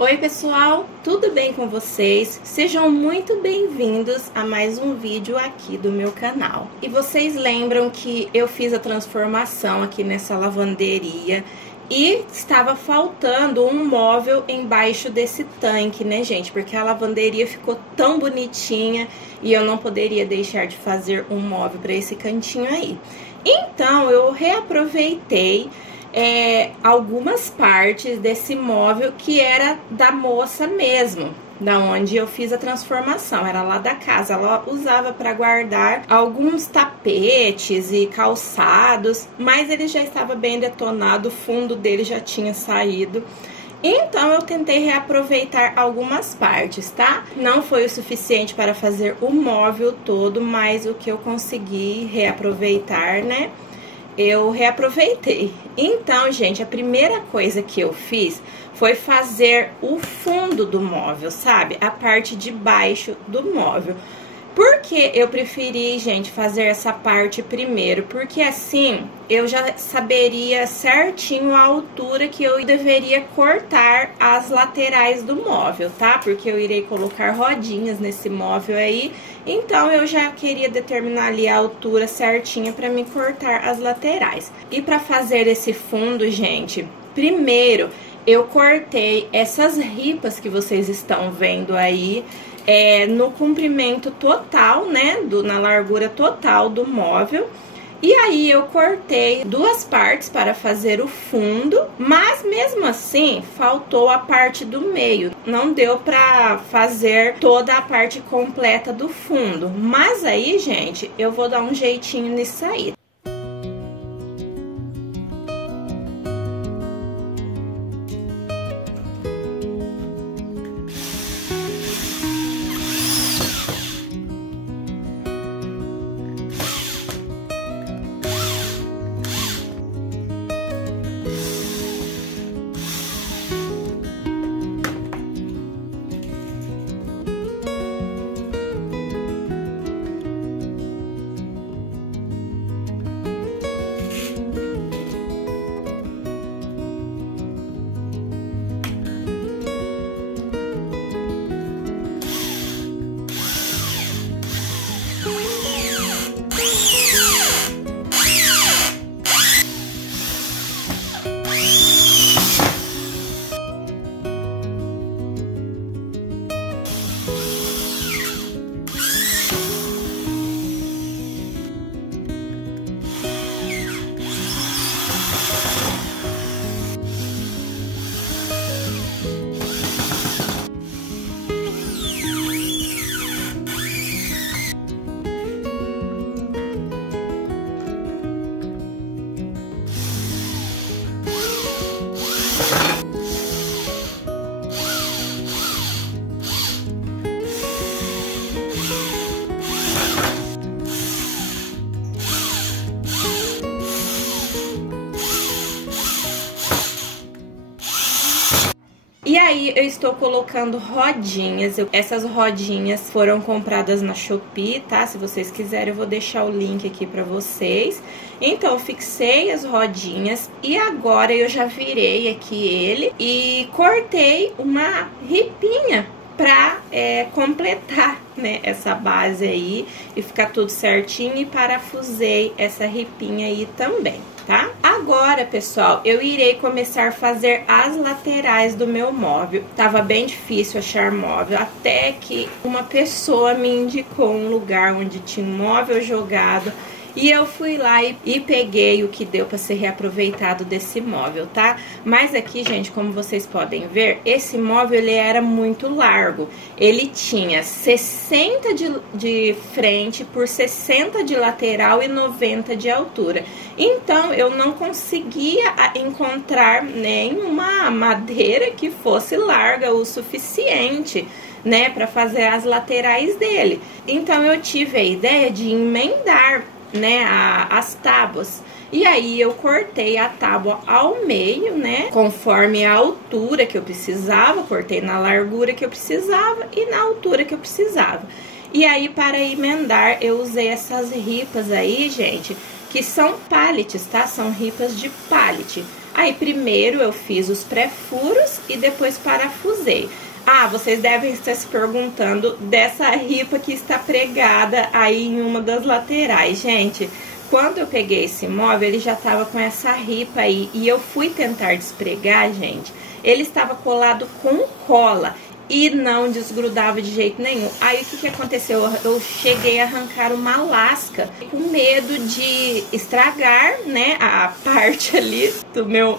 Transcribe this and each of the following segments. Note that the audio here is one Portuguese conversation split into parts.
Oi pessoal, tudo bem com vocês? Sejam muito bem-vindos a mais um vídeo aqui do meu canal. E vocês lembram que eu fiz a transformação aqui nessa lavanderia e estava faltando um móvel embaixo desse tanque, né gente? Porque a lavanderia ficou tão bonitinha e eu não poderia deixar de fazer um móvel para esse cantinho aí. Então eu reaproveitei algumas partes desse móvel que era da moça mesmo, da onde eu fiz a transformação, era lá da casa. Ela usava para guardar alguns tapetes e calçados, mas ele já estava bem detonado, o fundo dele já tinha saído. Então eu tentei reaproveitar algumas partes, tá? Não foi o suficiente para fazer o móvel todo, mas o que eu consegui reaproveitar, né? Eu reaproveitei. Então, gente, a primeira coisa que eu fiz foi fazer o fundo do móvel, sabe? A parte de baixo do móvel. Por que eu preferi, gente, fazer essa parte primeiro? Porque assim eu já saberia certinho a altura que eu deveria cortar as laterais do móvel, tá? Porque eu irei colocar rodinhas nesse móvel aí, então eu já queria determinar ali a altura certinha para me cortar as laterais. E para fazer esse fundo, gente, primeiro eu cortei essas ripas que vocês estão vendo aí, no comprimento total, né, na largura total do móvel. E aí eu cortei duas partes para fazer o fundo, mas mesmo assim faltou a parte do meio. Não deu para fazer toda a parte completa do fundo, mas aí, gente, eu vou dar um jeitinho nisso aí. E aí eu estou colocando rodinhas, essas rodinhas foram compradas na Shopee, tá? Se vocês quiserem eu vou deixar o link aqui pra vocês. Então eu fixei as rodinhas e agora eu já virei aqui ele e cortei uma ripinha pra completar, né, essa base aí e ficar tudo certinho, e parafusei essa ripinha aí também, tá? Agora, pessoal, eu irei começar a fazer as laterais do meu móvel. Tava bem difícil achar móvel, até que uma pessoa me indicou um lugar onde tinha um móvel jogado. E eu fui lá e peguei o que deu para ser reaproveitado desse móvel, tá? Mas aqui, gente, como vocês podem ver, esse móvel ele era muito largo. Ele tinha 60 de frente por 60 de lateral e 90 de altura. Então, eu não conseguia encontrar nenhuma madeira que fosse larga o suficiente, né, para fazer as laterais dele. Então, eu tive a ideia de emendar, né, as tábuas. E aí eu cortei a tábua ao meio, né, conforme a altura que eu precisava, cortei na largura que eu precisava e na altura que eu precisava. E aí para emendar eu usei essas ripas aí, gente, que são pallets, tá? São ripas de pallet. Aí primeiro eu fiz os pré-furos e depois parafusei. Ah, vocês devem estar se perguntando dessa ripa que está pregada aí em uma das laterais. Gente, quando eu peguei esse móvel, ele já estava com essa ripa aí. E eu fui tentar despregar, gente. Ele estava colado com cola e não desgrudava de jeito nenhum. Aí o que aconteceu? Eu cheguei a arrancar uma lasca com medo de estragar, né, a parte ali do meu...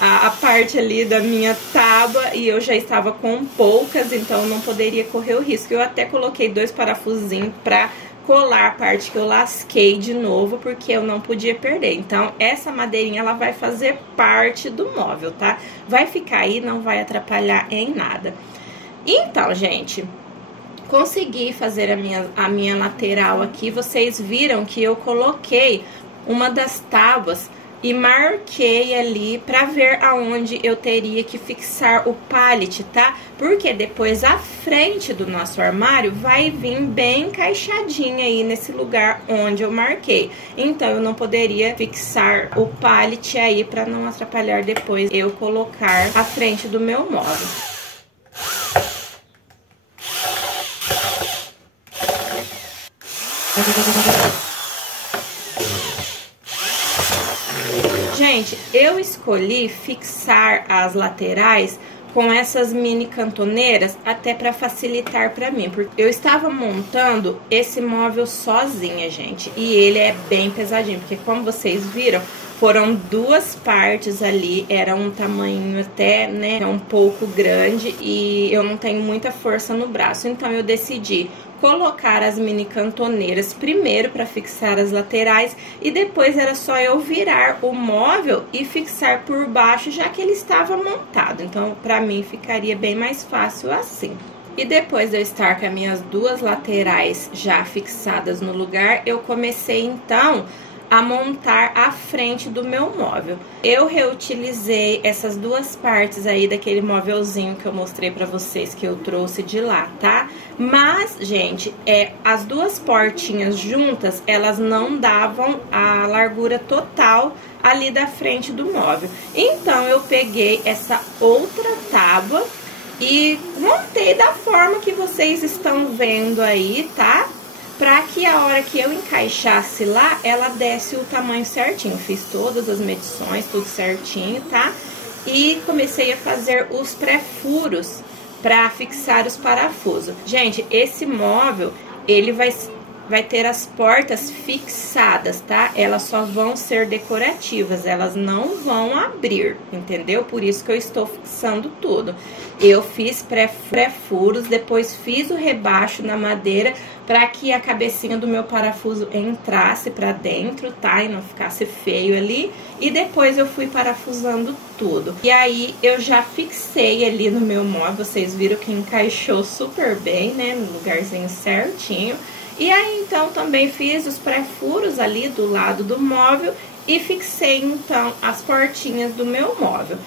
a parte ali da minha tábua, e eu já estava com poucas, então não poderia correr o risco. Eu até coloquei 2 parafusinhos para colar a parte que eu lasquei de novo, porque eu não podia perder. Então essa madeirinha ela vai fazer parte do móvel, tá? Vai ficar aí, não vai atrapalhar em nada. Então, gente, consegui fazer a minha lateral aqui. Vocês viram que eu coloquei uma das tábuas e marquei ali pra ver aonde eu teria que fixar o pallet, tá? Porque depois a frente do nosso armário vai vir bem encaixadinha aí nesse lugar onde eu marquei. Então eu não poderia fixar o pallet aí pra não atrapalhar depois eu colocar a frente do meu móvel. Gente, eu escolhi fixar as laterais com essas mini cantoneiras até para facilitar para mim, porque eu estava montando esse móvel sozinha, gente, e ele é bem pesadinho, porque como vocês viram, foram 2 partes ali, era um tamanho até, né, um pouco grande, e eu não tenho muita força no braço, então eu decidi colocar as mini cantoneiras primeiro para fixar as laterais, e depois era só eu virar o móvel e fixar por baixo, já que ele estava montado. Então para mim ficaria bem mais fácil assim. E depois de eu estar com as minhas 2 laterais já fixadas no lugar, eu comecei então a montar a frente do meu móvel. Eu reutilizei essas 2 partes aí daquele móvelzinho que eu mostrei pra vocês, que eu trouxe de lá, tá? Mas, gente, as 2 portinhas juntas, elas não davam a largura total ali da frente do móvel. Então, eu peguei essa outra tábua e montei da forma que vocês estão vendo aí, tá? Pra que a hora que eu encaixasse lá, ela desse o tamanho certinho. Fiz todas as medições, tudo certinho, tá? E comecei a fazer os pré-furos pra fixar os parafusos. Gente, esse móvel, ele vai ter as portas fixadas, tá? Elas só vão ser decorativas, elas não vão abrir, entendeu? Por isso que eu estou fixando tudo. Eu fiz pré-furos, depois fiz o rebaixo na madeira para que a cabecinha do meu parafuso entrasse para dentro, tá? E não ficasse feio ali. E depois eu fui parafusando tudo. E aí eu já fixei ali no meu móvel, vocês viram que encaixou super bem, né? No lugarzinho certinho. E aí então também fiz os pré-furos ali do lado do móvel e fixei então as portinhas do meu móvel.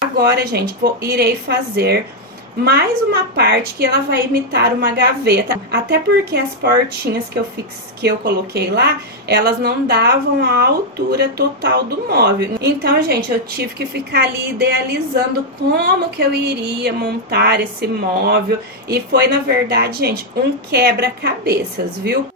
Agora, gente, irei fazer mais uma parte que ela vai imitar uma gaveta, até porque as portinhas que eu coloquei lá, elas não davam a altura total do móvel. Então, gente, eu tive que ficar ali idealizando como que eu iria montar esse móvel, e foi, na verdade, gente, um quebra-cabeças, viu?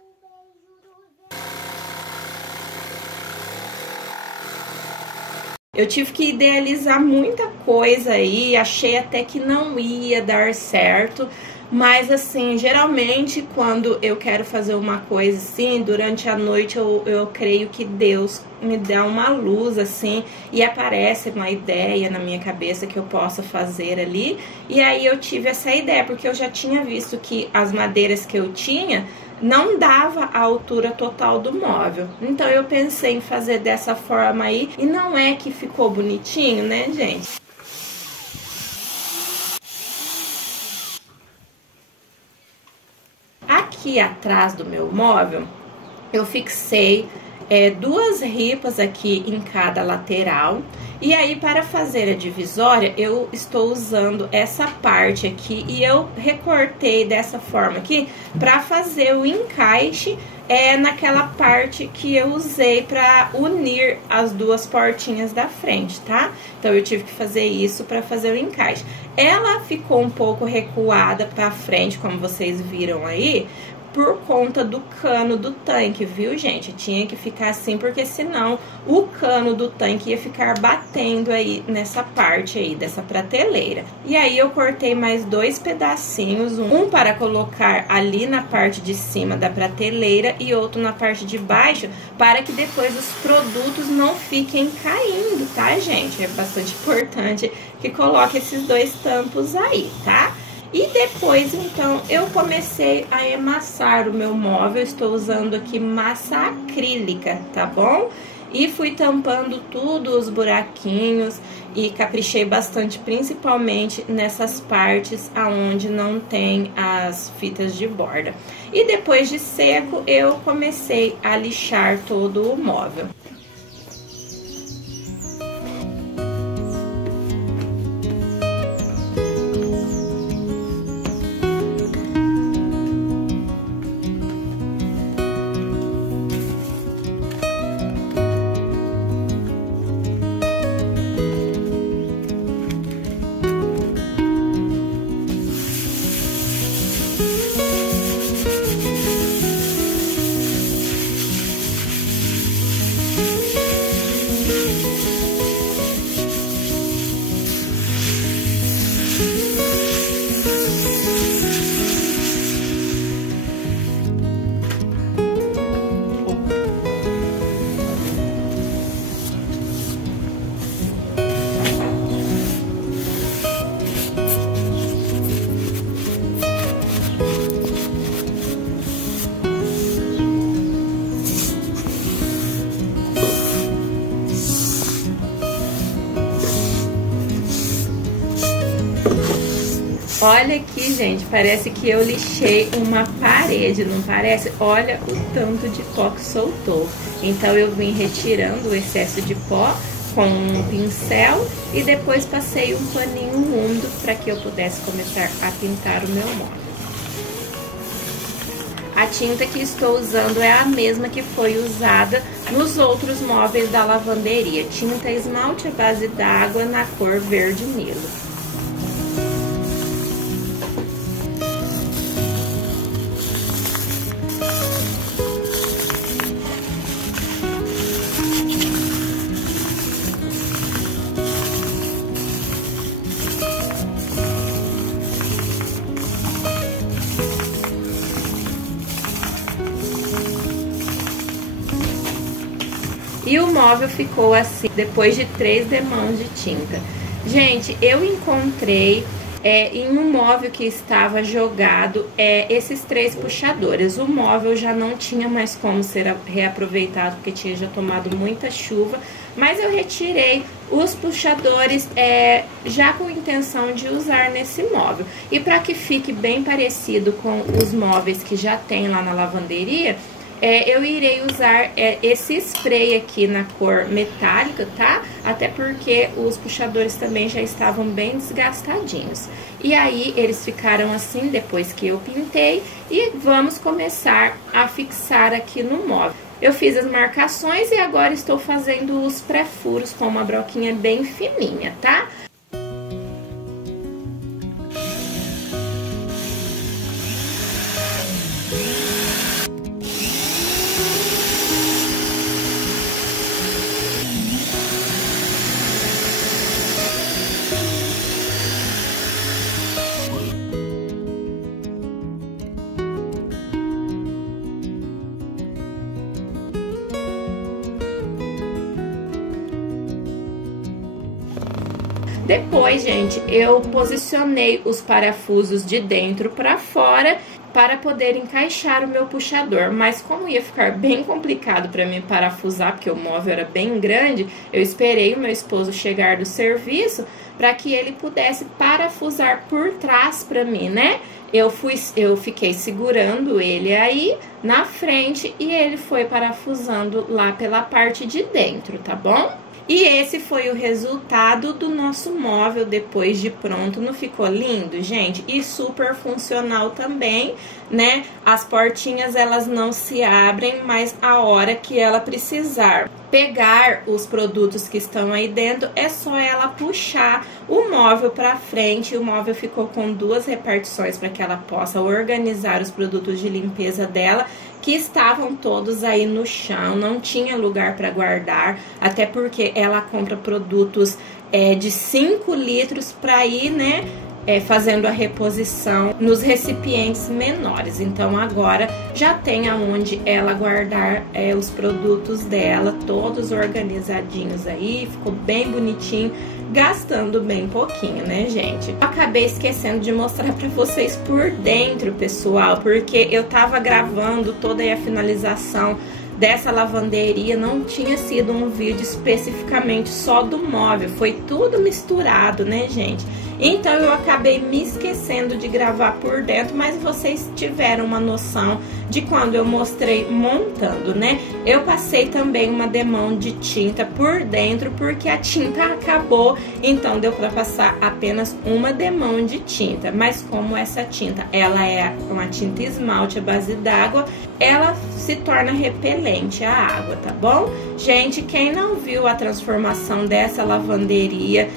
Eu tive que idealizar muita coisa aí, achei até que não ia dar certo, mas assim, geralmente quando eu quero fazer uma coisa assim, durante a noite eu creio que Deus me dá uma luz assim, e aparece uma ideia na minha cabeça que eu possa fazer ali, e aí eu tive essa ideia, porque eu já tinha visto que as madeiras que eu tinha não dava a altura total do móvel. Então eu pensei em fazer dessa forma aí, e não é que ficou bonitinho, né, gente? Aqui atrás do meu móvel, eu fixei duas ripas aqui em cada lateral. E aí, para fazer a divisória, eu estou usando essa parte aqui e eu recortei dessa forma aqui para fazer o encaixe naquela parte que eu usei para unir as duas portinhas da frente, tá? Então, eu tive que fazer isso para fazer o encaixe. Ela ficou um pouco recuada para frente, como vocês viram aí, por conta do cano do tanque, viu, gente? Tinha que ficar assim, porque senão o cano do tanque ia ficar batendo aí nessa parte aí, dessa prateleira. E aí eu cortei mais dois pedacinhos, um para colocar ali na parte de cima da prateleira e outro na parte de baixo, para que depois os produtos não fiquem caindo, tá, gente? É bastante importante que coloque esses dois tampos aí, tá? E depois, então, eu comecei a emassar o meu móvel. Estou usando aqui massa acrílica, tá bom? E fui tampando tudo, os buraquinhos, e caprichei bastante, principalmente nessas partes aonde não tem as fitas de borda. E depois de seco, eu comecei a lixar todo o móvel. Olha aqui, gente, parece que eu lixei uma parede, não parece? Olha o tanto de pó que soltou. Então, eu vim retirando o excesso de pó com um pincel e depois passei um paninho úmido para que eu pudesse começar a pintar o meu móvel. A tinta que estou usando é a mesma que foi usada nos outros móveis da lavanderia. Tinta esmalte à base d'água na cor verde Nilo. E o móvel ficou assim, depois de 3 demãos de tinta. Gente, eu encontrei em um móvel que estava jogado esses 3 puxadores. O móvel já não tinha mais como ser reaproveitado, porque tinha já tomado muita chuva. Mas eu retirei os puxadores já com intenção de usar nesse móvel. E para que fique bem parecido com os móveis que já tem lá na lavanderia, eu irei usar esse spray aqui na cor metálica, tá? Até porque os puxadores também já estavam bem desgastadinhos. E aí, eles ficaram assim depois que eu pintei. E vamos começar a fixar aqui no móvel. Eu fiz as marcações e agora estou fazendo os pré-furos com uma broquinha bem fininha, tá? Depois, gente, eu posicionei os parafusos de dentro para fora para poder encaixar o meu puxador. Mas como ia ficar bem complicado para mim parafusar, porque o móvel era bem grande, eu esperei o meu esposo chegar do serviço para que ele pudesse parafusar por trás para mim, né? eu fiquei segurando ele aí na frente e ele foi parafusando lá pela parte de dentro, tá bom? E esse foi o resultado do nosso móvel depois de pronto. Não ficou lindo, gente? E super funcional também, né? As portinhas, elas não se abrem, mas a hora que ela precisar pegar os produtos que estão aí dentro, é só ela puxar o móvel para frente. O móvel ficou com 2 repartições para que ela possa organizar os produtos de limpeza dela, que estavam todos aí no chão, não tinha lugar para guardar, até porque ela compra produtos de 5 litros para ir, né, fazendo a reposição nos recipientes menores. Então agora já tem aonde ela guardar os produtos dela, todos organizadinhos aí, ficou bem bonitinho, gastando bem pouquinho, né, gente? Eu acabei esquecendo de mostrar pra vocês por dentro, pessoal, porque eu tava gravando toda a finalização dessa lavanderia, não tinha sido um vídeo especificamente só do móvel, foi tudo misturado, né, gente? Então eu acabei me esquecendo de gravar por dentro, mas vocês tiveram uma noção de quando eu mostrei montando, né? Eu passei também uma demão de tinta por dentro, porque a tinta acabou, então deu para passar apenas uma demão de tinta. Mas como essa tinta, ela é uma tinta esmalte à base d'água, ela se torna repelente à água, tá bom? Gente, quem não viu a transformação dessa lavanderia,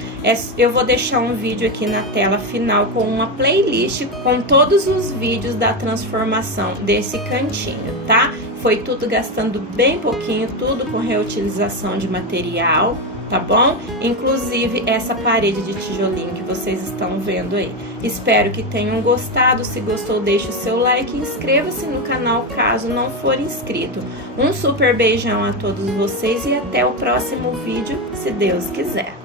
eu vou deixar um vídeo aqui na tela final com uma playlist com todos os vídeos da transformação desse cantinho, tá? Foi tudo gastando bem pouquinho, tudo com reutilização de material, tá bom? Inclusive essa parede de tijolinho que vocês estão vendo aí. Espero que tenham gostado. Se gostou, deixe o seu like e inscreva-se no canal caso não for inscrito. Um super beijão a todos vocês e até o próximo vídeo, se Deus quiser.